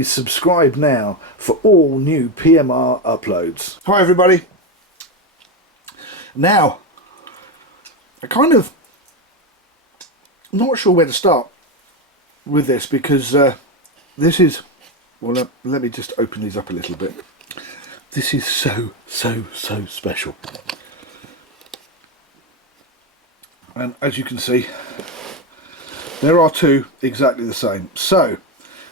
please subscribe now for all new PMR uploads. Hi everybody. Now, I kind of not sure where to start with this because this is, well, let me just open these up a little bit. This is so special. And as you can see, there are two exactly the same. So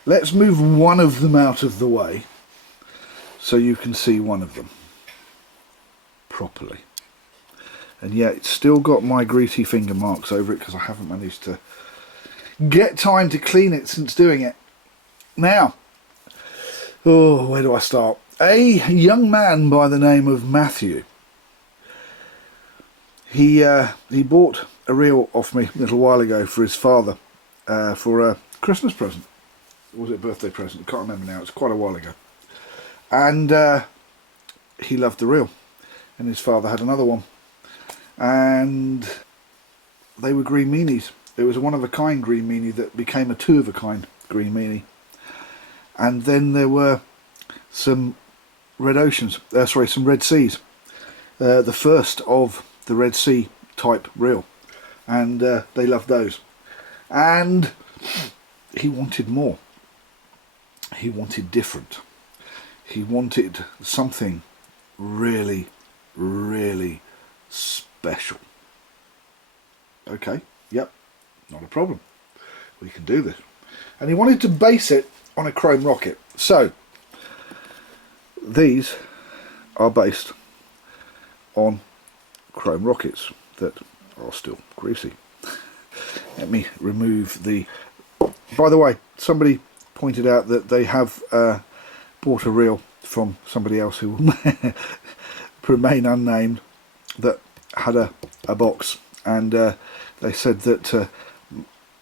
let's move one of them out of the way so you can see one of them properly. And yet it's still got my greasy finger marks over it because I haven't managed to get time to clean it since doing it. Now, oh, where do I start? A young man by the name of Matthew. He bought a reel off me a little while ago for his father for a Christmas present. Or was it a birthday present? I can't remember now. It's quite a while ago. And he loved the reel. And his father had another one. And they were green meanies. It was a one-of-a-kind green meanie that became a two-of-a-kind green meanie. And then there were some red oceans, some red seas. The first of the Red Sea type reel. And they loved those. And he wanted more. He wanted different. He wanted something really special. Okay, yep, not a problem. We can do this. And he wanted to base it on a chrome rocket. So these are based on chrome rockets that are still greasy. Let me remove the... By the way, somebody pointed out that they have bought a reel from somebody else who will remain unnamed that had a box, and they said that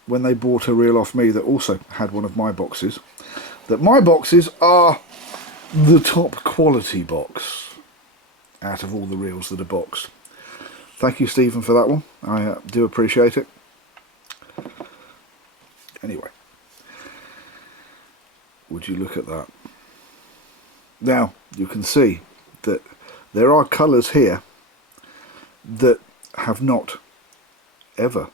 when they bought a reel off me that also had one of my boxes, that my boxes are the top quality box out of all the reels that are boxed. Thank you, Stephen, for that one. I do appreciate it. Anyway, would you look at that? Now, you can see that there are colours here that have not ever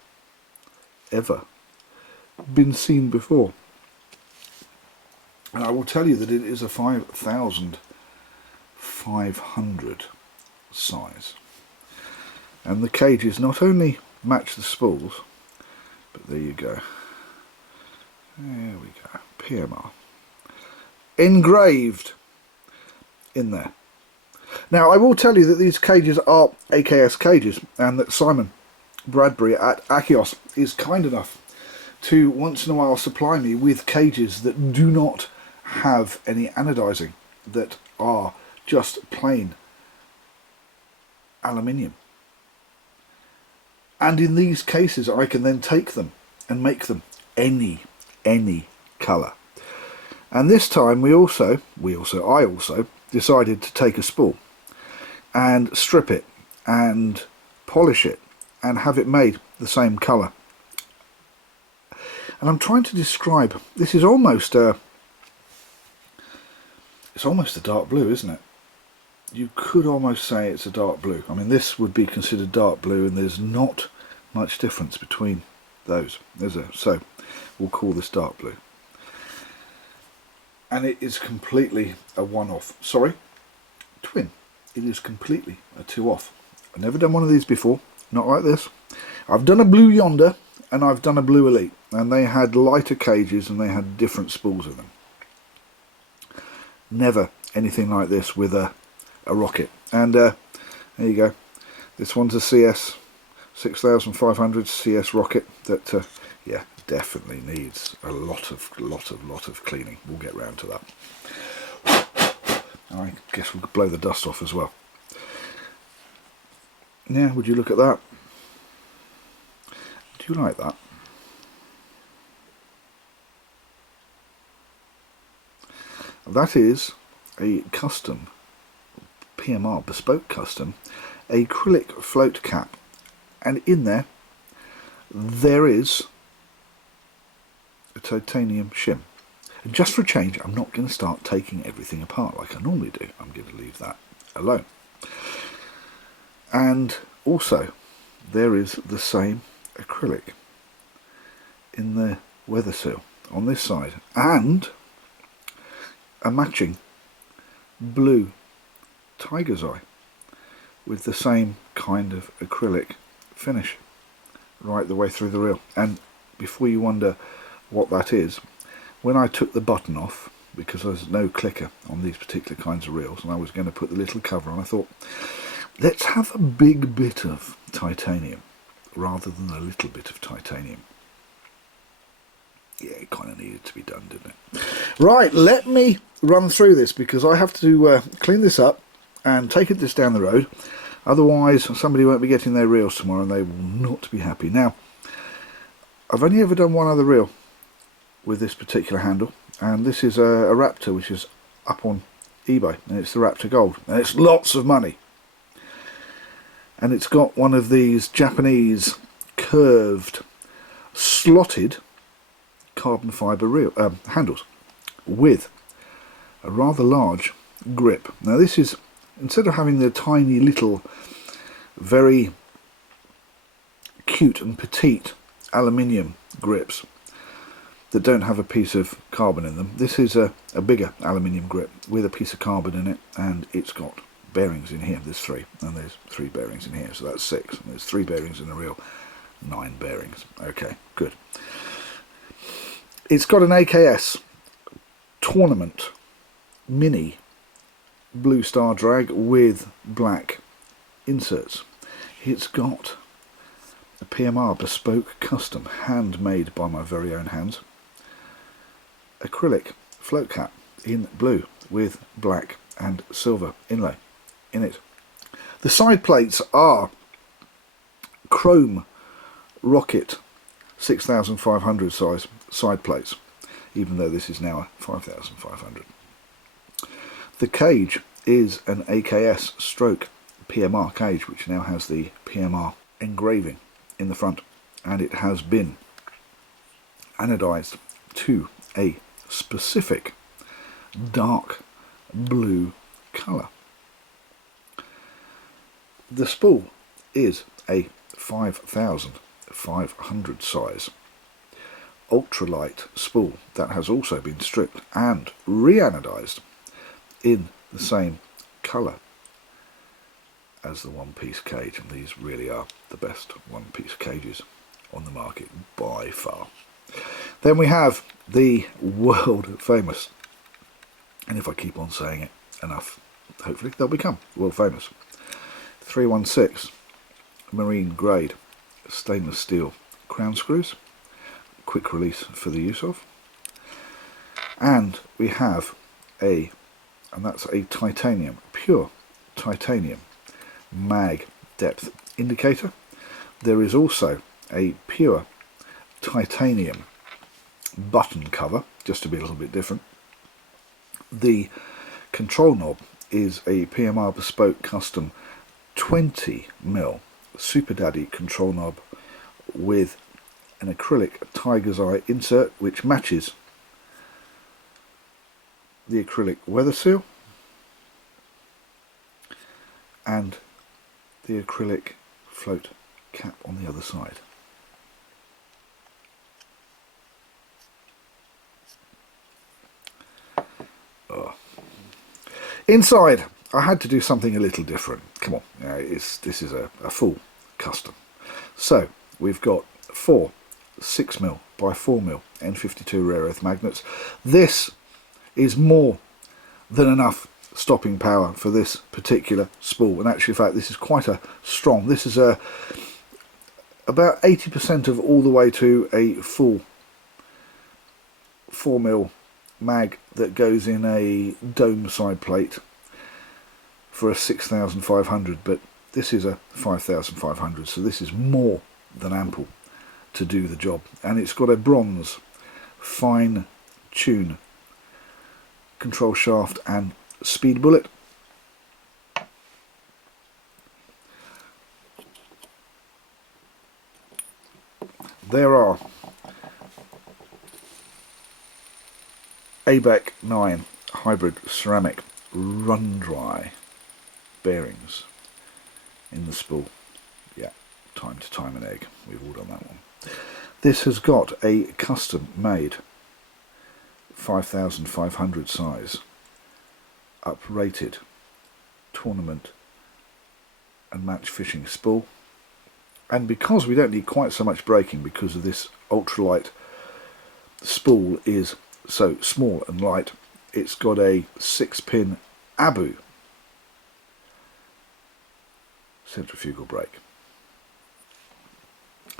been seen before. And I will tell you that it is a 5,500 size. And the cages not only match the spools, but there you go. There we go. PMR. Engraved in there. Now, I will tell you that these cages are AKS cages, and that Simon Bradbury at Achios is kind enough to once in a while supply me with cages that do not have any anodizing, that are just plain aluminium. And in these cases I can then take them and make them any colour. And this time I also decided to take a spool and strip it and polish it and have it made the same colour. And I'm trying to describe, this is almost it's almost a dark blue, isn't it? You could almost say it's a dark blue. I mean, this would be considered dark blue, and there's not much difference between those, is there? So we'll call this dark blue. And it is completely a one-off. Sorry, twin. It is completely a two-off. I've never done one of these before, not like this. I've done a Blue Yonder and I've done a Blue Elite, and they had lighter cages and they had different spools in them. Never anything like this with a rocket. And there you go. This one's a CS 6500 CS rocket that yeah, definitely needs a lot of cleaning. We'll get round to that. I guess we'll blow the dust off as well. Yeah, would you look at that? Do you like that? That is a custom, PMR Bespoke custom, acrylic float cap, and in there is a titanium shim. And just for a change, I'm not going to start taking everything apart like I normally do. I'm going to leave that alone. And also, there is the same acrylic in the weather seal on this side, and a matching blue tiger's eye with the same kind of acrylic finish right the way through the reel. And before you wonder what that is, when I took the button off, because there's no clicker on these particular kinds of reels, and I was going to put the little cover on, I thought, let's have a big bit of titanium rather than a little bit of titanium. Yeah, it kind of needed to be done, didn't it? Right, let me run through this, because I have to clean this up and take this down the road. Otherwise, somebody won't be getting their reels tomorrow and they will not be happy. Now, I've only ever done one other reel with this particular handle, and this is a Raptor, which is up on eBay, and it's the Raptor Gold, and it's lots of money. And it's got one of these Japanese curved, slotted carbon fibre reel handles with a rather large grip. Now this is, instead of having the tiny little very cute and petite aluminium grips that don't have a piece of carbon in them, this is a bigger aluminium grip with a piece of carbon in it, and it's got bearings in here. There's 3, and there's 3 bearings in here, so that's 6, and there's 3 bearings in the reel, 9 bearings. Okay, good. It's got an AKS tournament mini blue star drag with black inserts. It's got a PMR Bespoke custom, handmade by my very own hands, acrylic float cap in blue with black and silver inlay in it. The side plates are chrome rocket 6500 size side plates, even though this is now a 5500. The cage is an AKS stroke PMR cage, which now has the PMR engraving in the front, and it has been anodized to a specific dark blue colour. The spool is a 5500 size ultralight spool that has also been stripped and re-anodized in the same colour as the one-piece cage, and these really are the best one-piece cages on the market by far. Then we have the world famous, and if I keep on saying it enough, hopefully they'll become world famous, 316 marine grade stainless steel crown screws, quick release for the use of, and we have and that's a titanium, pure titanium mag depth indicator. There is also a pure titanium button cover, just to be a little bit different. The control knob is a PMR Bespoke custom 20mm Super Daddy control knob with an acrylic tiger's eye insert, which matches the acrylic weather seal and the acrylic float cap on the other side. Oh. Inside, I had to do something a little different. Come on, this is a full custom. So we've got 4 6mm by 4mm N52 rare earth magnets. This is more than enough stopping power for this particular spool, and actually in fact this is quite a strong, this is about 80% of all the way to a full 4mm mag that goes in a dome side plate for a 6500, but this is a 5500, so this is more than ample to do the job. And it's got a bronze fine tune control shaft and speed bullet. There are ABEC 9 hybrid ceramic run dry bearings in the spool. Yeah, time to time an egg. We've all done that one. This has got a custom made 5500 size uprated tournament and match fishing spool, and because we don't need quite so much braking because of this ultralight spool is so small and light, it's got a 6-pin Abu centrifugal brake.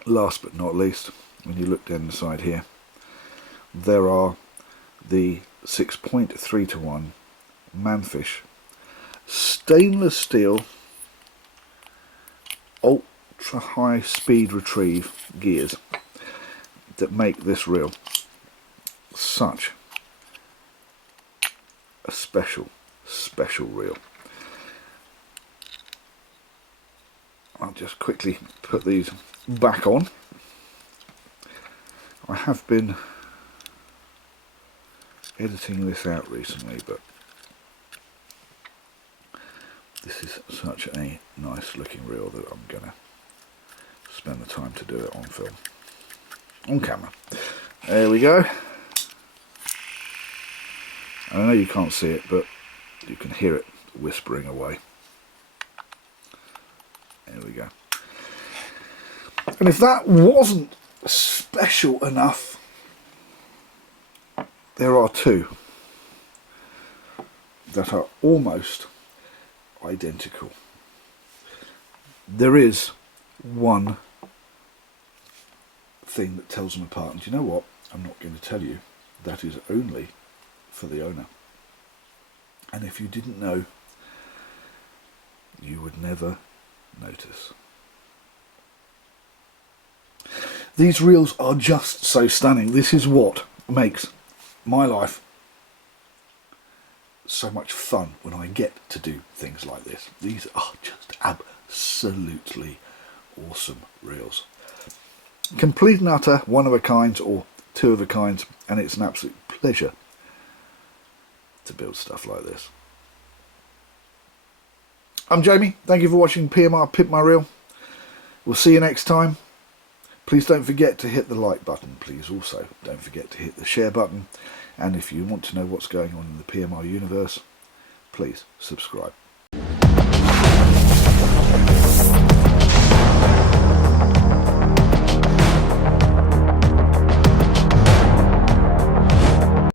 Last but not least, when you look down the side here, there are the 6.3 to 1 Manfish stainless steel ultra high speed retrieve gears that make this reel such a special reel. I'll just quickly put these back on. I have been editing this out recently, but this is such a nice looking reel that I'm going to spend the time to do it on film, on camera. There we go. I know you can't see it, but you can hear it whispering away. There we go. And if that wasn't special enough, there are two that are almost identical. There is one thing that tells them apart, and do you know what? I'm not going to tell you. That is only for the owner. And if you didn't know, you would never notice. These reels are just so stunning. This is what makes my life so much fun when I get to do things like this. These are just absolutely awesome reels. Complete and utter one of a kind or two of a kind, and it's an absolute pleasure to build stuff like this. I'm Jamie. Thank you for watching PMR Pimp My Reel. We'll see you next time. Please don't forget to hit the like button. Please also don't forget to hit the share button. And if you want to know what's going on in the PMR universe, please subscribe.